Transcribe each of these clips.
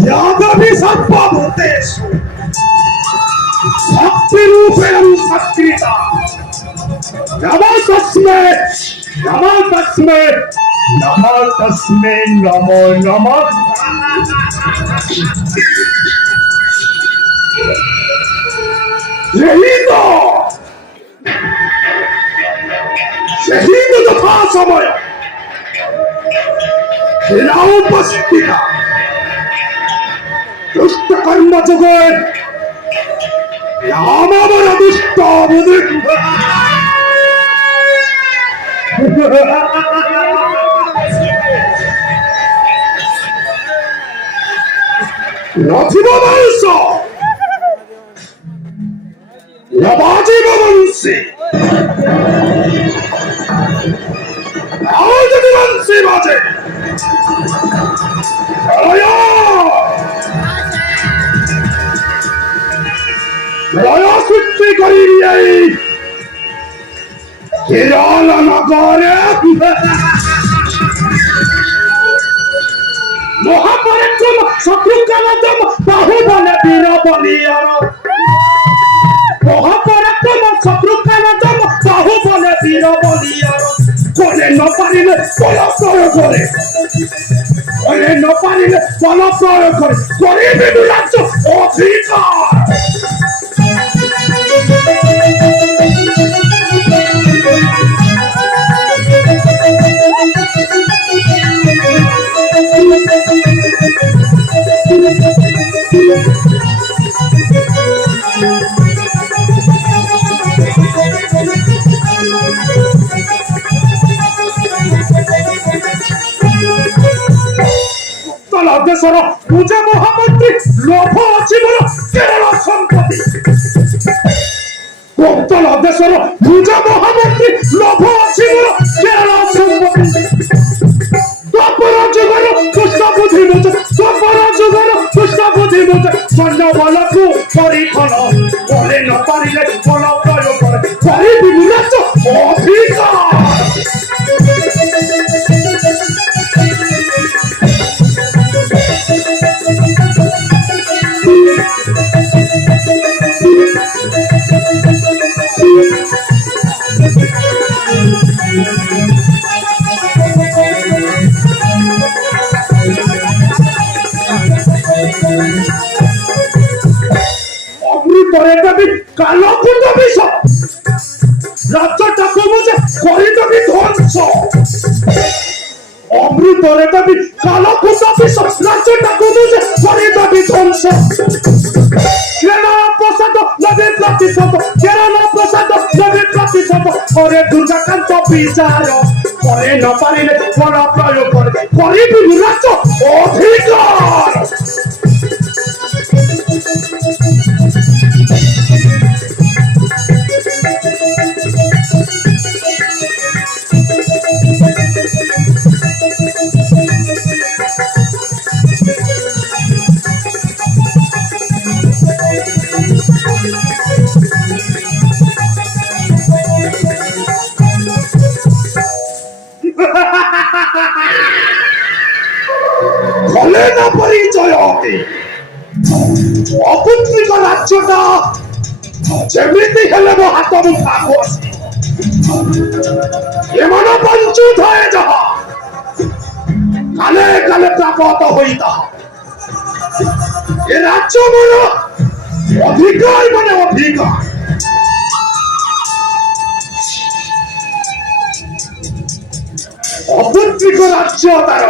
यादवी सर्वभूतेषु शक्तिरूपेण संस्कृता नमो तस्मै नमो तस्मै नमो तस्मै नमो नमः शहीद तथा समय उपस्थिता दुष्ट कर्म जोगे दुष्ट नथिब वंश नवाजिब वंशी नवाजिब वंशी बाजे Raya sükti kariyayı Kiralana garip Muhabbetim şakruk kanadım Bahubale bira baliyara Muhabbetim şakruk kanadım Bahubale bira baliyara Kole no parile kola proyo kore Kole no parile kola proyo kore Kore bidulatso odhikar দেশর পূজা মহামন্ত্রী লোভ আছে বল কেরল সম্পত্তি কোতল দেশর পূজা মহামন্ত্রী লোভ আছে বল কেরল সম্পত্তি তপর যুগর দুষ্ট বুদ্ধি মুজ তপর যুগর দুষ্ট বুদ্ধি মুজ সঞ্জ বলকু পরীক্ষণ বলে ন পারিলে বল প্রয়োগ করে করি বিমূর্ত অধিকার কালকুট বিষ রাজ্যটাকে বুঝে করিদবি ধ্বংস অমৃতরে দেবী কালকুট বিষ রাজ্যটাকে বুঝে করিদবি ধ্বংস কেরল প্রসাদ নবী প্রতিশোধ কেরল প্রসাদ নবী প্রতিশোধ করে দুর্গাকান্ত বিচার করে ন পারিলে বল প্রয়োগ করে করিবি রাজ্য অধিকার ফলে না পরিচয় হতে অপুত্রিক রাজ্যটা যেমিতি হেলে মো হাত মুঠা বসি এমন বঞ্চিত হয়ে যাহা কালে কালে প্রাপ্ত হইতা এ রাজ্য মোর অধিকার মানে অধিকার অপুত্রিক রাজ্য তার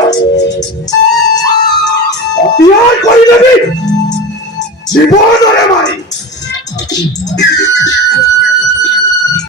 অতিয়ার করে দেবি জীবন মারি